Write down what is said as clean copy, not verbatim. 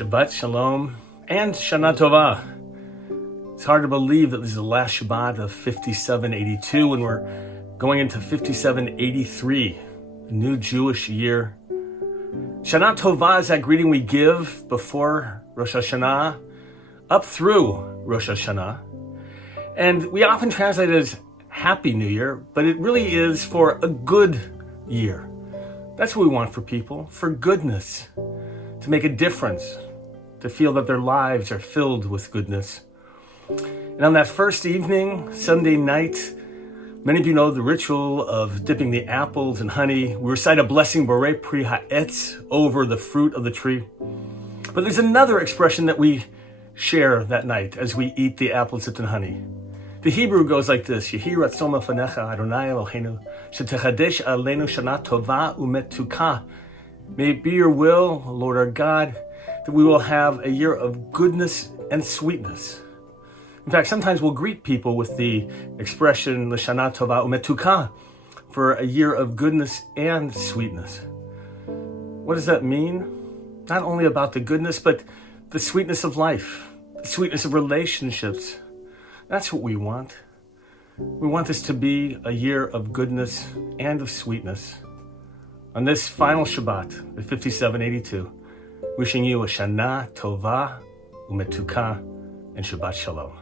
Shabbat Shalom and Shana Tova. It's hard to believe that this is the last Shabbat of 5782 and we're going into 5783, a new Jewish year. Shana Tova is that greeting we give before Rosh Hashanah, up through Rosh Hashanah. And we often translate it as Happy New Year, but it really is for a good year. That's what we want for people, for goodness, to make a difference, to feel that their lives are filled with goodness. And on that first evening, Sunday night, many of you know the ritual of dipping the apples in honey. We recite a blessing, Borei Pri Ha'etz, over the fruit of the tree. But there's another expression that we share that night as we eat the apples dipped in honey. The Hebrew goes like this: Yehi ratzon lefanecha Adonai Eloheinu, shetechadesh aleinu shana tova umetuka. May it be your will, Lord our God, that we will have a year of goodness and sweetness. In fact, sometimes we'll greet people with the expression L'shana tova umetuka, for a year of goodness and sweetness. What does that mean? Not only about the goodness, but the sweetness of life, the sweetness of relationships. That's what we want. We want this to be a year of goodness and of sweetness. On this final Shabbat, the 5782, wishing you a Shana Tova Umetuka and Shabbat Shalom.